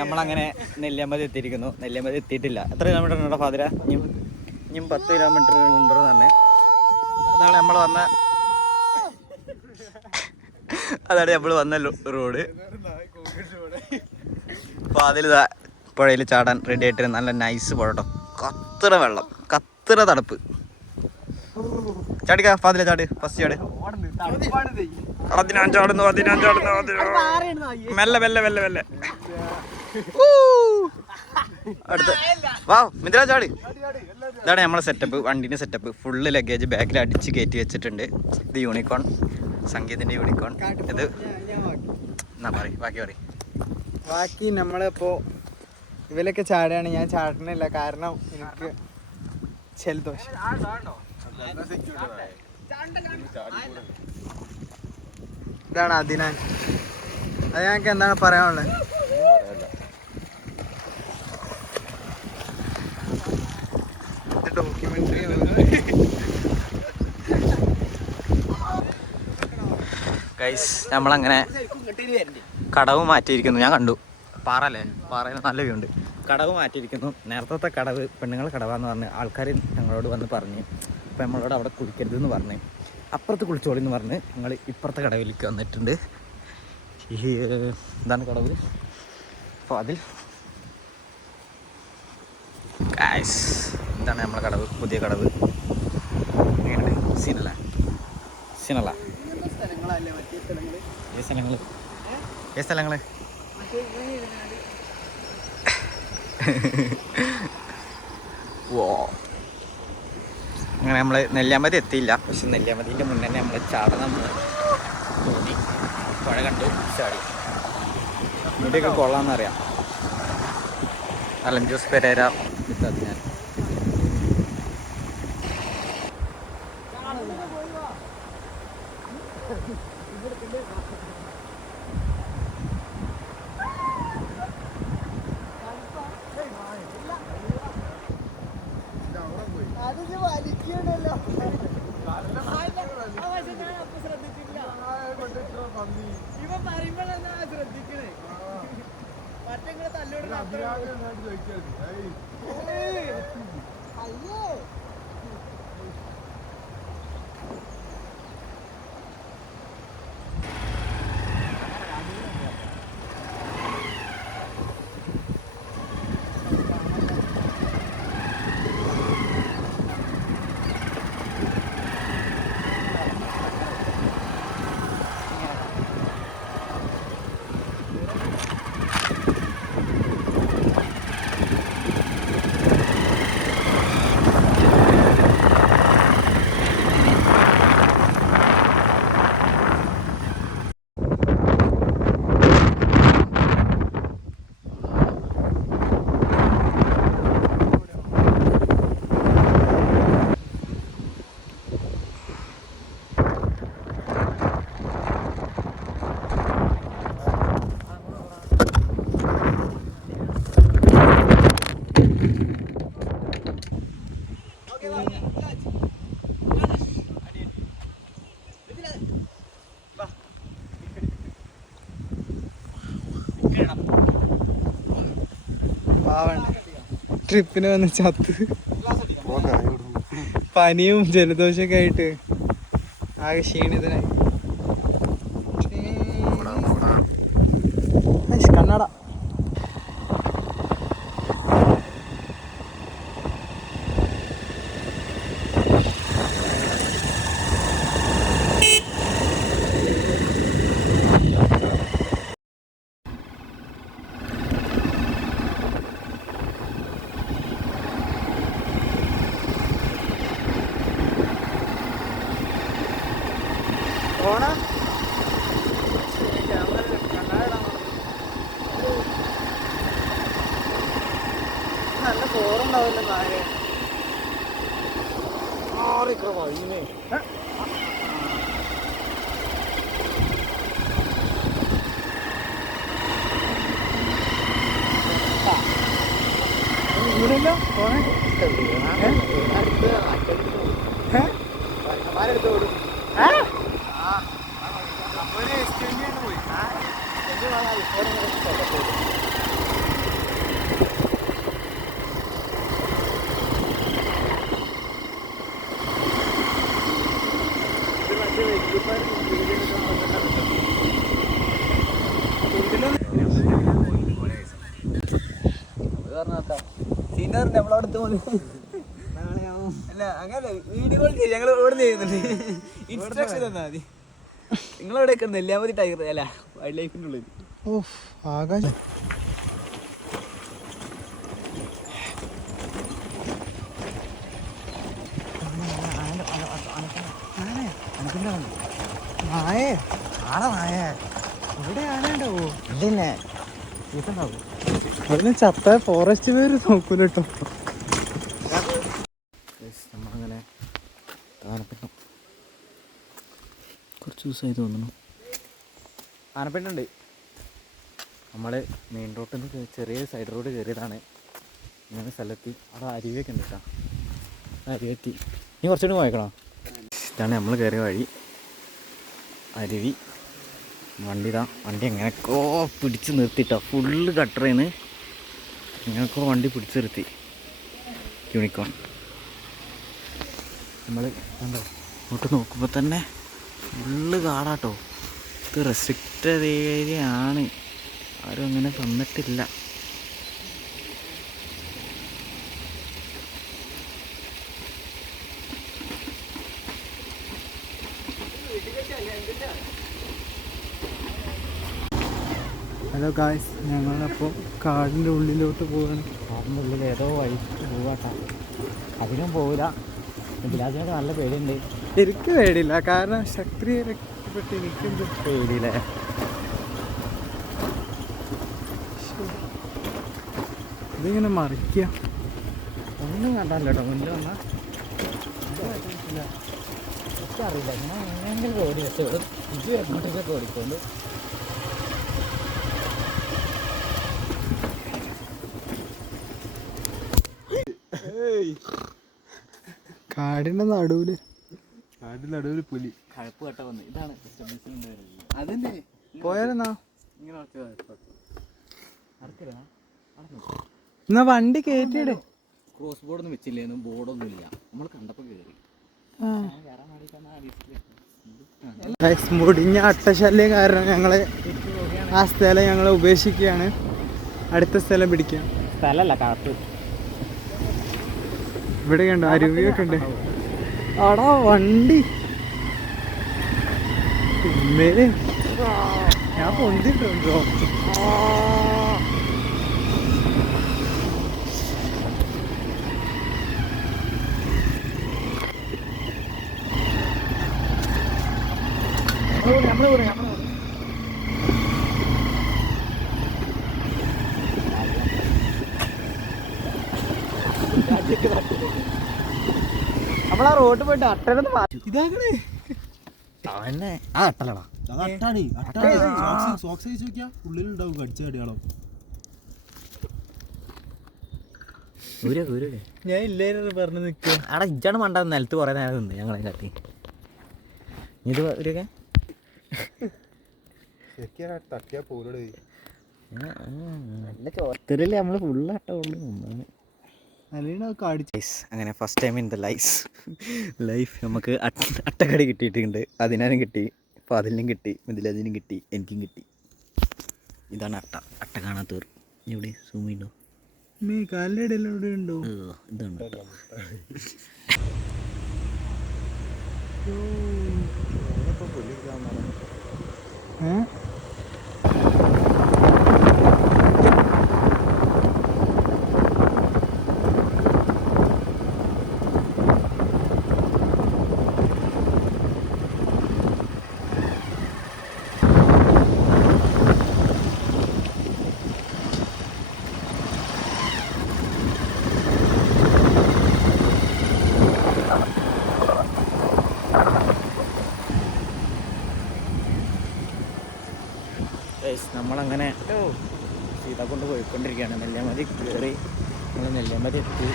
നമ്മളങ്ങനെ നെല്ലിയാമ്പതി എത്തിയിരിക്കുന്നു. നെല്ലിയാമ്പതി എത്തിയിട്ടില്ല. എത്ര കിലോമീറ്റർ ഉണ്ടോ ഫാദര? ഇനിയും 10 കിലോമീറ്റർ ഉണ്ടെന്ന് തന്നെ. അതാണ് നമ്മൾ വന്ന റോഡ്. ഫാദിൽ പുഴയിൽ ചാടാൻ റെഡി ആയിട്ട് നല്ല നൈസ് പുഴ കേട്ടോ. കത്തറ വെള്ളം, കത്തറ തണുപ്പ്. ചാടിക്കാ ഫാദില, ചാട്, ഫസ്റ്റ് ചാട്. ഞാൻ ചാടുന്നു. മെല്ലെ മെല്ലെ മെല്ലെ മെല്ലെ. അടുത്ത വാ മിത്ര, ചാടി. ഇതാണ് നമ്മളെ സെറ്റപ്പ്, വണ്ടീൻ്റെ സെറ്റപ്പ്. ഫുള്ള് ലഗേജ് ബാക്കിൽ അടിച്ച് കയറ്റി വെച്ചിട്ടുണ്ട്. ഇത് യൂണിക്കോൺ, സംഗീതിൻ്റെ യൂണിക്കോൺ. ഇത് എന്നാ പറയും, ബാക്കി നമ്മളിപ്പോൾ ഇവരൊക്കെ ചാടുകയാണ്. ഞാൻ ചാടണില്ല, കാരണം എനിക്ക് ജലദോഷം. ഇതാണ് അദിനാൻ. അത് ഞങ്ങൾക്ക് എന്താണ് പറയാനുള്ളത്? ഗൈസ് നമ്മളങ്ങനെ കടവ് മാറ്റിയിരിക്കുന്നു. ഞാൻ കണ്ടു, പാറയിൽ നല്ല വ്യൂ ഉണ്ട്. കടവ് മാറ്റിയിരിക്കുന്നു. നേരത്തെ കടവ് പെണ്ണുങ്ങളെ കടവാന്ന് പറഞ്ഞ് ആൾക്കാർ ഞങ്ങളോട് വന്ന് പറഞ്ഞ്, അപ്പം നമ്മളോട് അവിടെ കുളിക്കരുതെന്ന് പറഞ്ഞ് അപ്പുറത്ത് കുളിച്ചോളിന്ന് പറഞ്ഞ് ഞങ്ങൾ ഇപ്പുറത്തെ കടവിലേക്ക് വന്നിട്ടുണ്ട്. ഈ ഇതാണ് കടവ്. അപ്പോൾ അതിൽ ഗൈസ് ഇതാണ് നമ്മളെ കടവ്, പുതിയ കടവ്. എങ്ങനെയുണ്ട്? സീനല്ല ഏ സ്ഥലങ്ങൾ ഓ. അങ്ങനെ നമ്മൾ നെല്ലിയാമ്പതി എത്തിയില്ല. പക്ഷെ നെല്ലിയാമ്പതിൻ്റെ മുന്നേ തന്നെ നമ്മൾ ചാടണം തോന്നി. പുഴ കണ്ടു, ചാടി. ഇവിടെയൊക്കെ കൊള്ളാമെന്നറിയാം. അലൻ ജോസ് പെരേര ഞാൻ ട്രിപ്പിന് വന്ന് ചത്ത് പനിയും ജലദോഷമൊക്കെ ആയിട്ട് ആകെ ക്ഷീണിതനായി. കണ്ണട നല്ല പോറുണ്ടാവില്ല നായ. ഇവിടെയല്ലോ പോണേ. അല്ല അങ്ങനെ വീഡിയോ കോൾ ചെയ്യും, ഞങ്ങൾ ഇവിടെ ചെയ്യുന്നുണ്ട്. ഇൻസ്ട്രക്ഷൻ തന്നാൽ മതി. നിങ്ങളെവിടെയൊക്കെ നെല്ലിയാമ്പതി ടൈഗർ അല്ല വൈൽഡ് ലൈഫിൻ്റെ ഉള്ളിൽ. ഓ ആകാശം നായേ ആടാ നായേ ഇവിടെ ആനയുണ്ടാവോ? ഇല്ലേ ഇതുണ്ടാവും. അതിന് ചത്ത ഫോറസ്റ്റ് പേര് നോക്കൂല കേട്ടോ. നമ്മളങ്ങനെ ആനപ്പിണ്ടം കുറച്ച് ദിവസമായി തോന്നുന്നു. ആനപ്പിണ്ടുണ്ട്. നമ്മൾ മെയിൻ റോഡിൽ നിന്ന് ചെറിയ സൈഡ് റോഡ് കയറിയതാണ്. ഇങ്ങനെ സ്ഥലത്തി അവിടെ അരുവിയൊക്കെ ഉണ്ട് കേട്ടോ. അരുവെത്തി നീ കുറച്ചുകൂടി പോയിക്കണോ? ഇതാണ് നമ്മൾ കയറിയ വഴി. അരുവി വണ്ടി എങ്ങനെയൊക്കെ പിടിച്ച് നിർത്തിട്ടോ. ഫുള്ള് കട്ടറേന്ന് എങ്ങനെയൊക്കെ വണ്ടി പിടിച്ച് നിർത്തി. യൂണിക്കോൺ നമ്മൾ കണ്ടോ ഇങ്ങോട്ട് നോക്കുമ്പോൾ തന്നെ ഫുള്ള് കാടാട്ടോ. ഇത് റെസ്ട്രിക്റ്റഡ് ഏരിയ ആണ്, ആരും അങ്ങനെ തന്നിട്ടില്ല. ഹലോ ഗായ്സ്, ഞങ്ങളപ്പോൾ കാടിൻ്റെ ഉള്ളിലോട്ട് പോവാണ്. കാടിൻ്റെ ഉള്ളിൽ ഏതോ വഴി പോവാട്ടോ. അതിനും പോവില്ല. ഇതിലാദ്യമൊക്കെ നല്ല പേടിയുണ്ട്. എനിക്ക് പേടിയില്ല, കാരണം ശക്തിയെ രക്ഷപ്പെട്ട് എനിക്കെന്ത് പേടിയില്ലേ? ഇതിങ്ങനെ മറിക്കുക. ഒന്നും കണ്ടല്ലോ കേട്ടോ. മുന്നിൽ വന്നാൽ അറിയില്ല. ഇങ്ങനെ എങ്ങനെയെങ്കിലും ഓടി വെച്ചോളും. ഇത് എങ്ങോട്ടേക്കൊക്കെ ഓടിക്കൊണ്ട് കാടിൻ്റെ നടുവില് പുലി കഴപ്പ് കട്ട വന്ന്. ഇതാണ് അതന്നെ പോയാലെന്നാ ഇങ്ങനെ എന്നാ വണ്ടി കയറ്റിയിട്. ക്രോസ് ബോർഡൊന്നും വെച്ചില്ലേന്നും ബോർഡൊന്നും ഇല്ല. നമ്മൾ കണ്ടപ്പോൾ കയറി. മുടിഞ്ഞ അട്ടശല്യം കാരണം ഞങ്ങള് ആ സ്ഥലം ഞങ്ങൾ ഉപേക്ഷിക്കുകയാണ്. അടുത്ത സ്ഥലം പിടിക്കാം. സ്ഥലമല്ല കാത്ത്. ഇവിടെ കണ്ടോ അരുവിയൊക്കെ ഉണ്ട്. ആടാ വണ്ടി ഉമ്മേല് ഞാൻ പൊന്തിട്ടുണ്ടോ? നമ്മളാ റോഡ് പോയിട്ട് അട്ടനൊന്ന് ഇതാകണേ. അവന്നെ ആ അട്ടലടാ. ഉള്ളിലുണ്ടാവും കടിച്ച അടിയാളോ. ഞാൻ ഇല്ലായിരുന്നു പറഞ്ഞു നിൽക്കുക. അവിടെ ഇജ്ജാണ് മണ്ട നിലത്ത് കുറേ നേരം നിന്ന് ഞങ്ങളെ കാട്ടി. ഇത് ഒരുക്കെ തട്ടിയാ പോലേ നല്ല ചോർത്തരല്ലേ. നമ്മള് ഫുള്ള് അട്ട കൊള്ളു. അങ്ങനെ first time in the life നമുക്ക് അട്ടക്കടി കിട്ടിയിട്ടുണ്ട്. അതിനാനും കിട്ടി, ഫാദിലിനും കിട്ടി, മിഥിലാജിനും കിട്ടി, എനിക്കും കിട്ടി. ഇതാണ് അട്ട കാണാത്തവർ. ഇവിടെ സൂം ചെയ്യണ്ടോ? കാലിൻ്റെ ഇടയിൽ എവിടെ ഉണ്ടോ? ഇതാണ് നമ്മളങ്ങനെ സീത കൊണ്ട് പോയിക്കൊണ്ടിരിക്കുകയാണ്. നെല്ലിയാമ്പതി കയറി നമ്മൾ നെല്ലിയാമ്പതി എത്തി.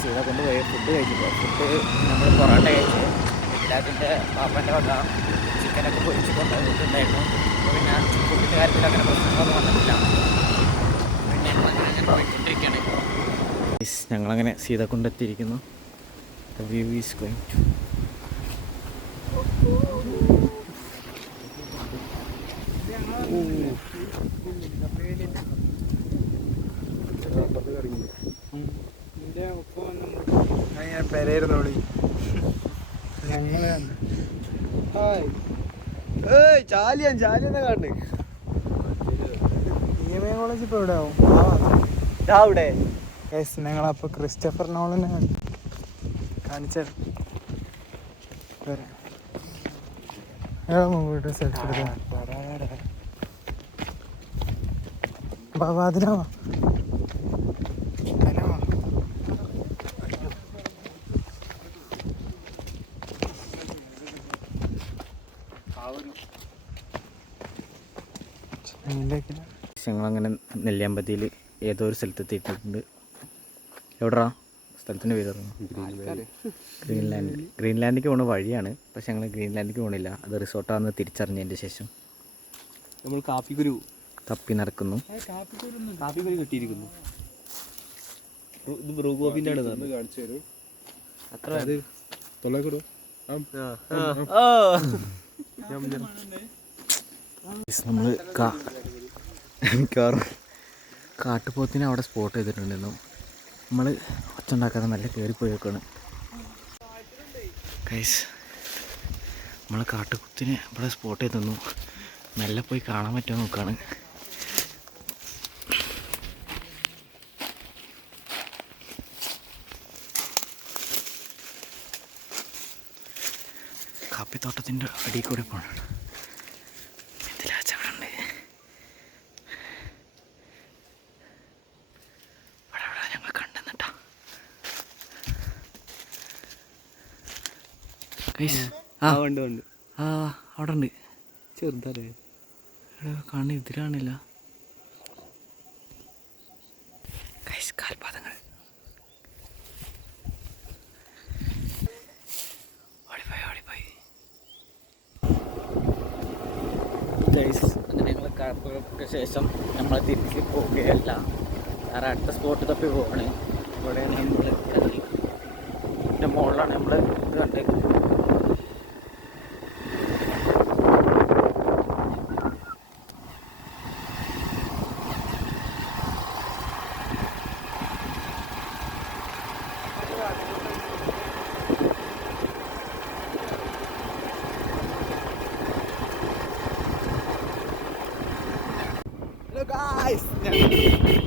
സീത കൊണ്ട് പോയി ഫുഡ് കഴിച്ചിട്ട് നമ്മൾ പൊറോട്ട കഴിച്ച് അതിൻ്റെ പാപ്പൻ്റെ വക ചിക്കനൊക്കെ പൊരിച്ച് കൊണ്ടുവന്നിട്ടുണ്ടായിരുന്നു. അപ്പോൾ പിന്നെ ഫുഡിൻ്റെ കാര്യത്തിൽ അങ്ങനെ പ്രശ്നങ്ങളൊന്നും വന്നിട്ടില്ല. പിന്നെ ഞങ്ങളങ്ങനെ പോയിക്കൊണ്ടിരിക്കുകയാണ്. ഞങ്ങളങ്ങനെ സീതക്കുണ്ടെത്തിയിരിക്കുന്നു. The view is going to പെരേരുന്നോളി ഞങ്ങള് ചാലിയെന്നാ കണ്ട് EMI കോളേജ് ഇപ്പൊ എവിടെ ആവും? അവിടെ ഞങ്ങളപ്പോ ക്രിസ്റ്റഫർ നോളനെ കാണിച്ചത് മുമ്പോട്ട് സെൽഫി എടുക്കാം. അതിനാവാ ഞങ്ങളങ്ങനെ നെല്ലിയാമ്പതിയിൽ ഏതോ ഒരു സ്ഥലത്ത് എത്തിയിട്ടുണ്ട്. എവിടെടാ സ്ഥലത്തിൻ്റെ പേര് പറഞ്ഞു? ഗ്രീൻലാൻഡിലേക്ക് പോകുന്ന വഴിയാണ്. പക്ഷെ ഞങ്ങൾ ഗ്രീൻലാൻഡിലേക്ക് പോകണില്ല. അത് റിസോർട്ടാണെന്ന് തിരിച്ചറിഞ്ഞതിൻ്റെ ശേഷം നമ്മൾ കാപ്പിക്കുരു തപ്പി നടക്കുന്നു. കാപ്പിക്കുരു കെട്ടിയിരിക്കുന്നു. ഇത് ബ്രൂ കോഫിൻ്റെ ആണ് കാണിച്ചു തരും. അത്ര അത് തൊള്ളക്കിടും. നമ്മൾ മിക്കവാറും കാട്ടുപോത്തിനെ അവിടെ സ്പോട്ട് ചെയ്തിട്ടുണ്ടായിരുന്നു. നമ്മൾ ഒച്ച ഉണ്ടാക്കാതെ നല്ല കയറിപ്പോയി വെക്കാണ് ഗൈസ്. നമ്മൾ കാട്ടുപോത്തിനെ ഇവിടെ സ്പോട്ട് ചെയ്ത് തന്നു. മെല്ലെ പോയി കാണാൻ പറ്റുമോ നോക്കുകയാണ്. കാപ്പിത്തോട്ടത്തിൻ്റെ അടിയിൽ കൂടെ പോകണം. എന്തിലാച്ചവിടെ ഞങ്ങൾ കണ്ടെന്നിട്ടാ ഗൈസ്. ഉണ്ട് അവിടെ ഉണ്ട്. ചെറുതല്ലേ കാണുന്ന ഇതിലാണില്ല ഗൈസ്. കാൽപാദങ്ങൾ ഓടിപ്പോയി ഗൈസ്. അങ്ങനെ ഞങ്ങൾ കാൽപ്പൊക്കെ ശേഷം നമ്മൾ തിരിച്ച് പോവുകയല്ല. വേറെ അടുത്ത സ്പോട്ട് തപ്പി പോവാണ്. ഇവിടെയാണ് നമ്മൾ ഇതിൻ്റെ മുകളിലാണ് നമ്മൾ ഇത് കണ്ടേക്കുന്നത്. Hello guys.